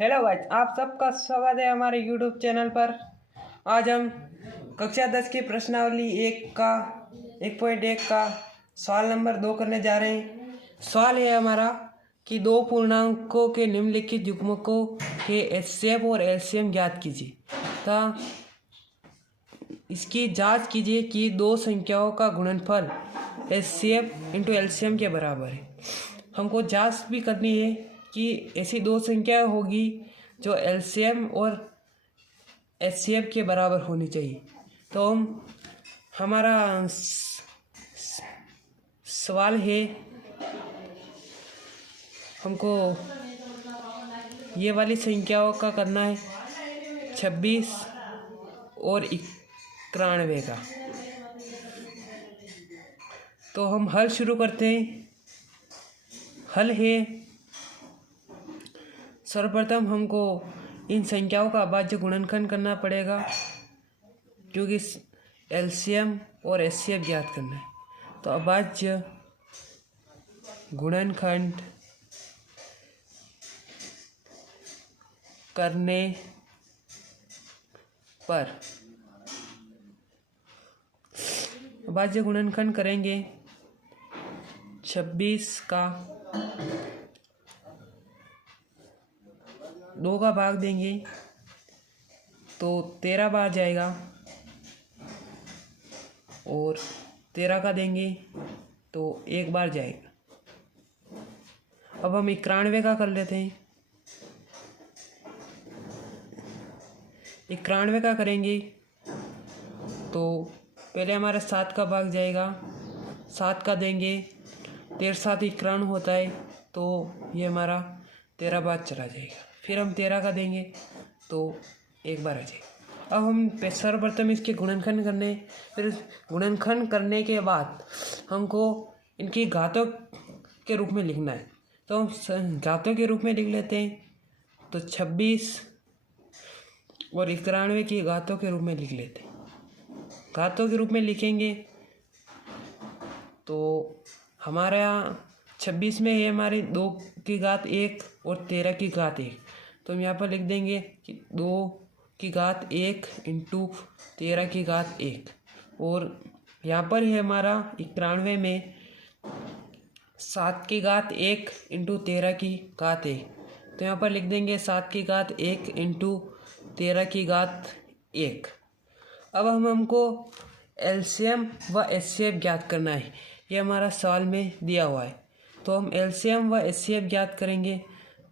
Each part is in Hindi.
हेलो गाइस, आप सबका स्वागत है हमारे यूट्यूब चैनल पर। आज हम कक्षा 10 की प्रश्नावली 1.1 का सवाल नंबर 2 करने जा रहे हैं। सवाल है हमारा कि दो पूर्णांकों के निम्नलिखित युग्मकों के एचसीएफ और एलसीएम ज्ञात कीजिए तथा इसकी जांच कीजिए कि दो संख्याओं का गुणनफल एचसीएफ इंटू एलसीएम के बराबर है। हमको जांच भी करनी है कि ऐसी दो संख्याएं होगी जो एलसीएम और एचसीएफ के बराबर होनी चाहिए। तो हमारा सवाल है, हमको ये वाली संख्याओं का करना है 26 और 91 का। तो हम हल शुरू करते हैं। हल है, सर्वप्रथम हमको इन संख्याओं का अभाज्य गुणनखंड करना पड़ेगा क्योंकि एलसीएम और एचसीएफ ज्ञात करना है। तो अभाज्य गुणनखंड करने पर अभाज्य गुणनखंड करेंगे 26 का 2 का भाग देंगे तो 13 बार जाएगा और 13 का देंगे तो 1 बार जाएगा। अब हम 91 का कर लेते हैं। 91 का करेंगे तो पहले हमारा 7 का भाग जाएगा, 7 का देंगे, 13 7 91 होता है तो ये हमारा 13 बार चला जाएगा। फिर हम 13 का देंगे तो 1 बार आ जाएगा। अब हम सर्वप्रथम इसके गुणनखंड करने, फिर गुणनखंड करने के बाद हमको इनकी घातों के रूप में लिखना है। तो हम घातों के रूप में लिख लेते हैं। तो 26 और 91 की घातों के रूप में लिख लेते हैं। घातों के रूप में लिखेंगे तो हमारा 26 में है हमारी 2 की घात 1 और 13 की घात 1। तो हम यहाँ पर लिख देंगे कि 2 की घात 1 इंटू 13 की घात 1। और यहाँ पर है हमारा 91 में 7 की घात 1 इंटू 13 की घात 1। तो यहाँ पर लिख देंगे 7 की घात 1 इंटू 13 की घात 1। अब हमको एलसीएम व एचसीएफ ज्ञात करना है, ये हमारा सवाल में दिया हुआ है। तो हम एलसीएम व एचसीएफ ज्ञात करेंगे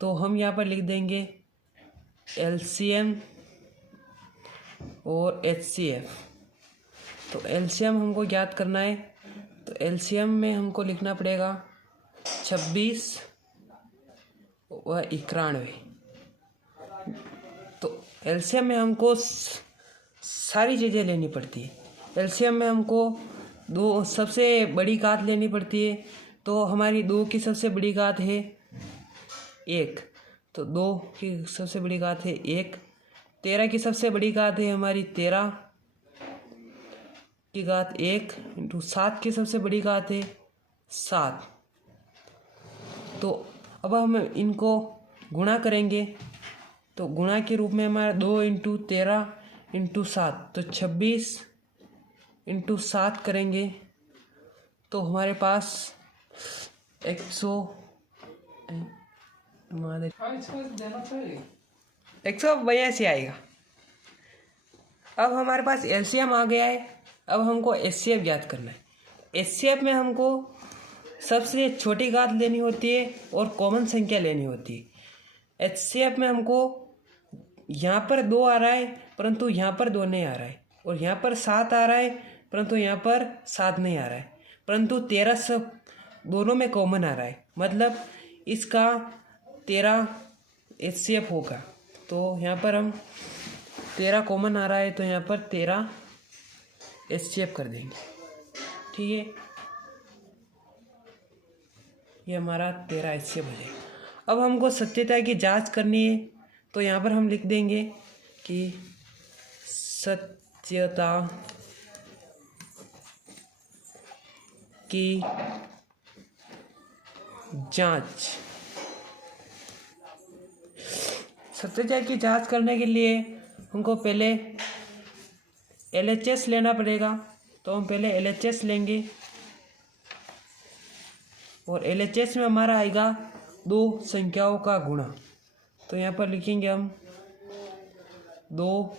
तो हम यहाँ पर लिख देंगे एलसीएम और एचसीएफ। तो एलसीएम हमको ज्ञात करना है तो एलसीएम में हमको लिखना पड़ेगा 26 व 91। तो एलसीएम में हमको सारी चीज़ें लेनी पड़ती है। एलसीएम में हमको दो सबसे बड़ी घात लेनी पड़ती है। तो हमारी 2 की सबसे बड़ी घात है 1, तो 2 की सबसे बड़ी घात है 1। 13 की सबसे बड़ी घात है हमारी 13 की घात 1 इंटू 7 की सबसे बड़ी घात है 7। तो अब हम इनको गुणा करेंगे तो गुणा के रूप में हमारा 2 इंटू 13 इंटू 7, तो 26 इंटू 7 करेंगे तो हमारे पास 182 आएगा। अब हमारे पास एलसीएम आ गया है। अब हमको एचसीएफ ज्ञात करना है। एचसीएफ में हमको सबसे छोटी घात लेनी होती है और कॉमन संख्या लेनी होती है। एचसीएफ में हमको यहाँ पर 2 आ रहा है परंतु यहाँ पर 2 नहीं आ रहा है, और यहाँ पर 7 आ रहा है परंतु यहाँ पर 7 नहीं आ रहा है, परंतु 13 सब दोनों में कॉमन आ रहा है, मतलब इसका 13 एचसीएफ होगा। तो यहाँ पर हम 13 कॉमन आ रहा है तो यहाँ पर 13 एचसीएफ कर देंगे। ठीक है, ये हमारा 13 एचसीएफ हो जाएगा। अब हमको सत्यता की जांच करनी है तो यहाँ पर हम लिख देंगे कि सत्यता की जांच सत्यता की जांच करने के लिए हमको पहले LHS लेना पड़ेगा। तो हम पहले LHS लेंगे और LHS में हमारा आएगा दो संख्याओं का गुणा। तो यहाँ पर लिखेंगे हम दो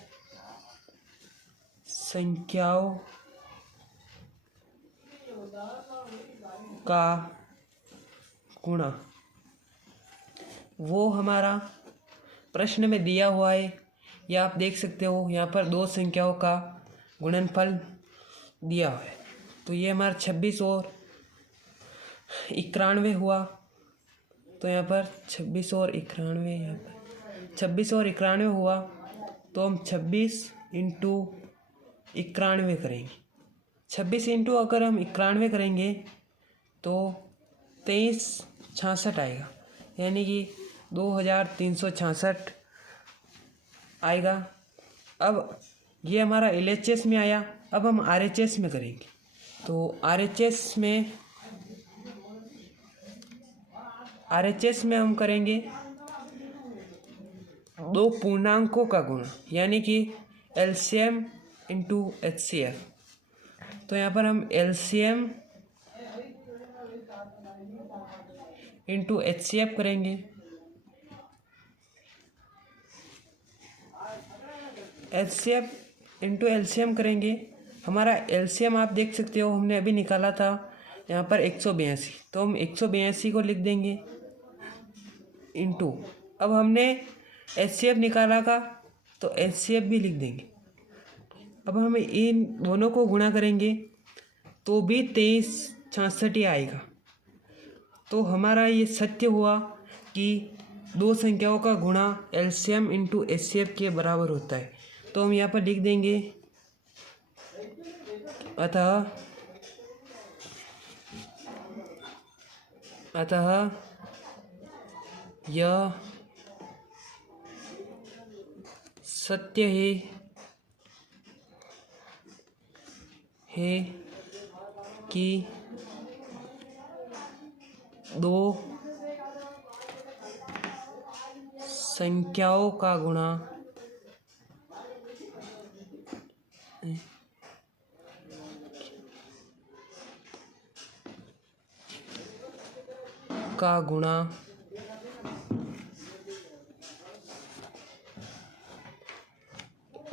संख्याओं का गुणा। वो हमारा प्रश्न में दिया हुआ है, या आप देख सकते हो यहाँ पर दो संख्याओं का गुणनफल दिया हुआ है। तो ये हमारा 26 और 91 हुआ। तो यहाँ पर 26 और 91, यहाँ पर 26 और 91 हुआ। तो हम 26 इंटू 91 करेंगे। 26 इंटू अगर हम 91 करेंगे तो 2366 आएगा, यानी कि 2366 आएगा। अब ये हमारा LHS में आया। अब हम RHS में करेंगे। तो RHS में हम करेंगे दो पूर्णांकों का गुणा, यानी कि LCM इंटू HCF। तो यहाँ पर हम LCM इंटू HCF करेंगे। HCF इंटू LCM करेंगे। हमारा LCM आप देख सकते हो, हमने अभी निकाला था यहाँ पर 182। तो हम 182 को लिख देंगे इंटू, अब हमने HCF निकाला था तो HCF भी लिख देंगे। अब हम इन दोनों को गुणा करेंगे तो भी 2366 ही आएगा। तो हमारा ये सत्य हुआ कि दो संख्याओं का गुणा LCM इंटू HCF के बराबर होता है। तो हम यहाँ पर लिख देंगे, अतः यह सत्य है कि दो संख्याओं का गुणा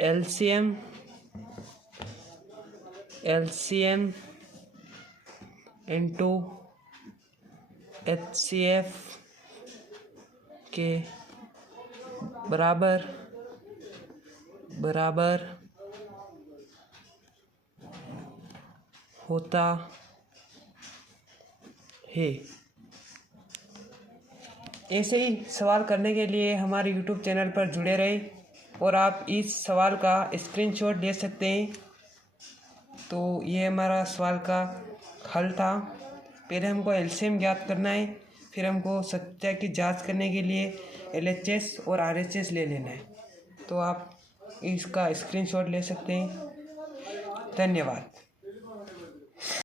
LCM इंटू HCF के बराबर होता है। ऐसे ही सवाल करने के लिए हमारे YouTube चैनल पर जुड़े रहे और आप इस सवाल का स्क्रीनशॉट ले सकते हैं। तो ये हमारा सवाल का हल था। पहले हमको LCM ज्ञात करना है, फिर हमको सत्य की जांच करने के लिए LHS और RHS ले लेना है। तो आप इसका स्क्रीनशॉट ले सकते हैं। धन्यवाद।